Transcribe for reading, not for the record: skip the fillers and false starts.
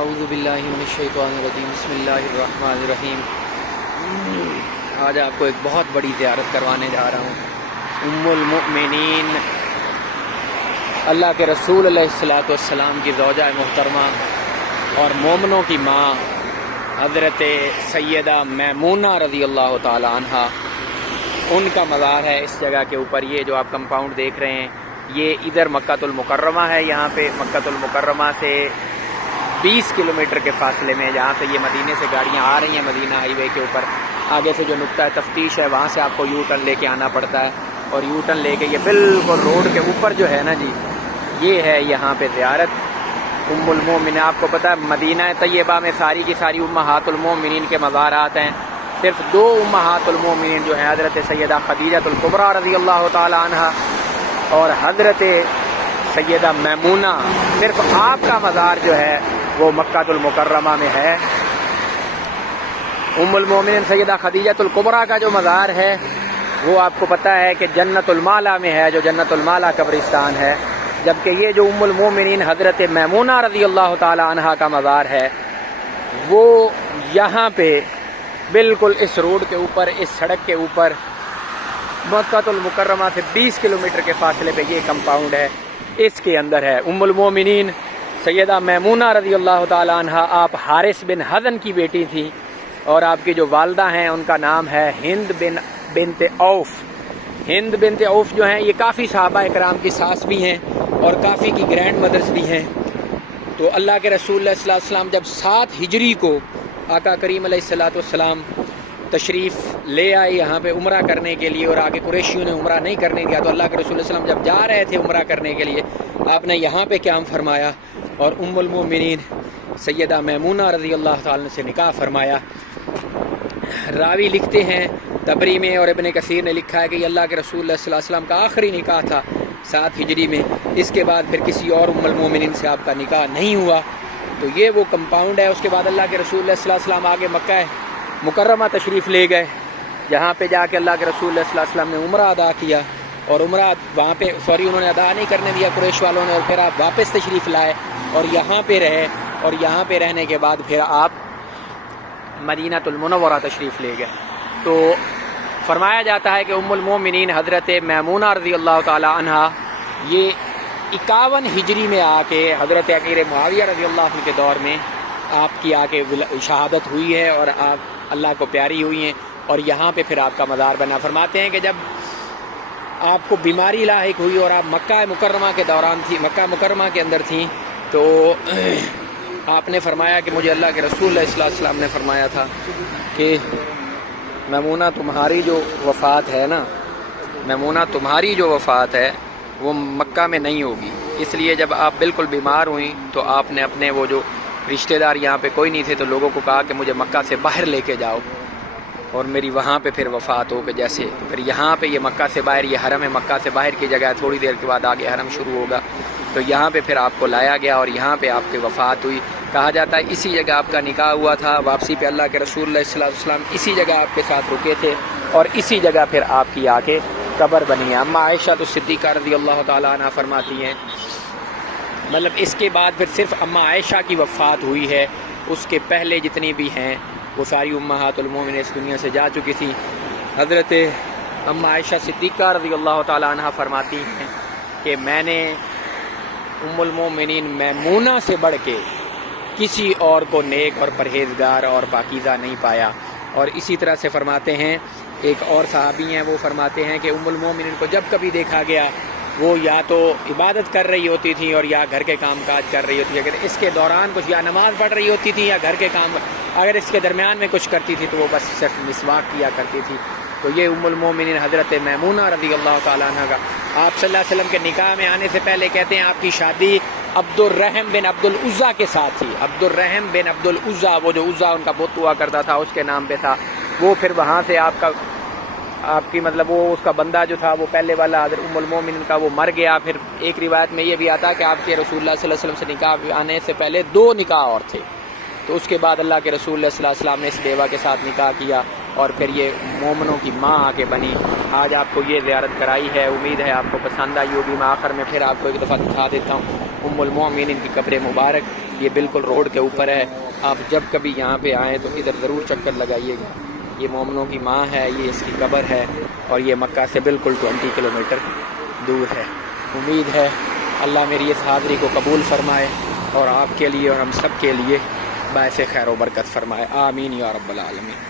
اعوذ باللہ من الشیطان الرجیم بسم اللہ الرحمن الرحیم۔ آج آپ کو ایک بہت بڑی زیارت کروانے جا رہا ہوں۔ ام المؤمنین اللہ کے رسول علیہ الصلوۃ والسلام کی زوجہ محترمہ اور مومنوں کی ماں حضرت سیدہ میمونہ رضی اللہ تعالی عنہا، ان کا مزار ہے اس جگہ کے اوپر۔ یہ جو آپ کمپاؤنڈ دیکھ رہے ہیں یہ ادھر مکہ المکرمہ ہے، یہاں پہ مکہ المکرمہ سے 20 کلومیٹر کے فاصلے میں، جہاں سے یہ مدینے سے گاڑیاں آ رہی ہیں مدینہ ہائی وے کے اوپر، آگے سے جو نقطہ تفتیش ہے وہاں سے آپ کو یو ٹرن لے کے آنا پڑتا ہے، اور یو ٹرن لے کے یہ بالکل روڈ کے اوپر جو ہے نا جی، یہ ہے یہاں پہ زیارت ام المومنین۔ آپ کو پتہ ہے مدینہ طیبہ میں ساری کی ساری امہات المومنین کے مزارات ہیں، صرف 2 امہات المومنین جو ہیں حضرت سیدہ خدیجہ الکبریٰ رضی اللہ تعالی عنہا اور حضرت سیدہ میمونہ، صرف آپ کا مزار جو ہے وہ مکہ المکرمہ میں ہے۔ ام المومنین سیدہ خدیجہ الکبریٰ کا جو مزار ہے وہ آپ کو پتہ ہے کہ جنت المالا میں ہے، جو جنت المالا قبرستان ہے، جبکہ یہ جو ام المومنین حضرت میمونہ رضی اللہ تعالی عنہا کا مزار ہے وہ یہاں پہ بالکل اس روڈ کے اوپر، اس سڑک کے اوپر، مکہ المکرمہ سے 20 کلومیٹر کے فاصلے پہ یہ کمپاؤنڈ ہے، اس کے اندر ہے ام المومنین سیدہ میمونہ رضی اللہ تعالی عنہا۔ آپ حارث بن حزن کی بیٹی تھی، اور آپ کی جو والدہ ہیں ان کا نام ہے ہند بنت عوف۔ ہند بنت عوف جو ہیں یہ کافی صحابہ اکرام کی ساس بھی ہیں اور کافی کی گرینڈ مدرس بھی ہیں۔ تو اللہ کے رسول اللہ صلی اللہ علیہ وسلم جب 7 ہجری کو آقا کریم علیہ الصلوۃ والسلام تشریف لے آئے یہاں پہ عمرہ کرنے کے لیے، اور آگے قریشیوں نے عمرہ نہیں کرنے دیا، تو اللہ کے رسول صلی اللہ علیہ وسلم جب جا رہے تھے عمرہ کرنے کے لیے آپ نے یہاں پہ قیام فرمایا اور ام المومنین سیدہ میمونہ رضی اللہ تعالی سے نکاح فرمایا۔ راوی لکھتے ہیں طبری میں اور ابن کثیر نے لکھا ہے کہ یہ اللہ کے رسول اللہ صلی اللہ علیہ وسلم کا آخری نکاح تھا 7 ہجری میں، اس کے بعد پھر کسی اور ام المومنین سے آپ کا نکاح نہیں ہوا۔ تو یہ وہ کمپاؤنڈ ہے۔ اس کے بعد اللہ کے رسول اللہ صلی اللہ علیہ وسلم آگے مکہ مکرمہ تشریف لے گئے، جہاں پہ جا کے اللہ کے رسول اللہ صلی اللہ علیہ وسلم نے عمرہ ادا کیا، اور عمرہ وہاں پہ انہوں نے ادا نہیں کرنے دیا قریش والوں نے، اور پھر آپ واپس تشریف لائے اور یہاں پہ رہے، اور یہاں پہ رہنے کے بعد پھر آپ مدینہ المنورہ تشریف لے گئے۔ تو فرمایا جاتا ہے کہ ام المومنین حضرت میمونہ رضی اللہ تعالی عنہا یہ 51 ہجری میں آ کے حضرت امیر معاویہ رضی اللہ عنہ کے دور میں آپ کی آ کے شہادت ہوئی ہے، اور آپ اللہ کو پیاری ہوئی ہیں، اور یہاں پہ پھر آپ کا مزار بنا۔ فرماتے ہیں کہ جب آپ کو بیماری لاحق ہوئی اور آپ مکہ مکرمہ کے دوران تھی، مکہ مکرمہ کے اندر تھیں، تو آپ نے فرمایا کہ مجھے اللہ کے رسول اللہ صلی اللہ علیہ وسلم نے فرمایا تھا کہ میمونہ تمہاری جو وفات ہے نا، میمونہ تمہاری جو وفات ہے وہ مکہ میں نہیں ہوگی، اس لیے جب آپ بالکل بیمار ہوئیں تو آپ نے اپنے وہ جو رشتہ دار یہاں پہ کوئی نہیں تھے تو لوگوں کو کہا کہ مجھے مکہ سے باہر لے کے جاؤ، اور میری وہاں پہ پھر وفات ہو کہ جیسے پھر یہاں پہ یہ مکہ سے باہر، یہ حرم ہے مکہ سے باہر کی جگہ ہے، تھوڑی دیر کے بعد آگے حرم شروع ہوگا، تو یہاں پہ پھر آپ کو لایا گیا اور یہاں پہ آپ کی وفات ہوئی۔ کہا جاتا ہے اسی جگہ آپ کا نکاح ہوا تھا، واپسی پہ اللہ کے رسول اللہ صلی اللہ علیہ وسلم اسی جگہ آپ کے ساتھ رکے تھے، اور اسی جگہ پھر آپ کی آ کے قبر بنی ہے۔ اما عائشہ تو صدیقہ رضی اللہ تعالیٰ عنہ فرماتی ہیں، مطلب اس کے بعد پھر صرف اما عائشہ کی وفات ہوئی ہے، اس کے پہلے جتنی بھی ہیں وہ ساری امہات المومنین اس دنیا سے جا چکی تھی۔ حضرت اما عائشہ صدیقہ رضی اللہ تعالیٰ عنہ فرماتی ہیں کہ میں نے ام المومنین میمونہ سے بڑھ کے کسی اور کو نیک اور پرہیزگار اور پاکیزہ نہیں پایا۔ اور اسی طرح سے فرماتے ہیں ایک اور صحابی ہیں، وہ فرماتے ہیں کہ ام المومنین کو جب کبھی دیکھا گیا وہ یا تو عبادت کر رہی ہوتی تھی اور یا گھر کے کام کاج کر رہی ہوتی، اگر اس کے دوران کچھ یا نماز پڑھ رہی ہوتی تھی یا گھر کے کام، اگر اس کے درمیان میں کچھ کرتی تھی تو وہ بس صرف مسواک کیا کرتی تھی۔ تو یہ ام المومنین حضرت میمونہ رضی اللہ تعالیٰ عنہ کا آپ صلی اللہ علیہ وسلم کے نکاح میں آنے سے پہلے کہتے ہیں آپ کی شادی عبد الرحم بن عبد العزیٰ کے ساتھ تھی۔ عبد الرحم بن عبد العزیٰ، وہ جو عزیٰ ان کا بت ہوا کرتا تھا اس کے نام پہ تھا، وہ پھر وہاں سے آپ کی مطلب وہ اس کا بندہ جو تھا وہ پہلے والا حضرت ام المومنین کا وہ مر گیا۔ پھر ایک روایت میں یہ بھی آتا کہ آپ کے رسول اللہ صلی اللہ علیہ وسلم سے نکاح آنے سے پہلے 2 نکاح اور تھے، تو اس کے بعد اللہ کے رسول اللہ صلی اللہ علیہ وسلم نے اس بیوہ کے ساتھ نکاح کیا، اور پھر یہ مومنوں کی ماں آ کے بنی۔ آج آپ کو یہ زیارت کرائی ہے، امید ہے آپ کو پسند آئی ہوگی۔ میں آخر میں پھر آپ کو ایک دفعہ دکھا دیتا ہوں۔ ام المومنین کی قبر مبارک یہ بالکل روڈ کے اوپر ہے. آپ جب کبھی یہاں پہ آئیں تو ادھر ضرور چکر لگائیے گا. یہ مومنوں کی ماں ہے, یہ اس کی قبر ہے, اور یہ مکہ سے بالکل 20 کلومیٹر دور ہے. امید ہے اللہ میری اس حاضری کو قبول فرمائے اور آپ کے لیے اور ہم سب کے لیے باعث خیر و برکت فرمائے. آمین یا رب العالمین.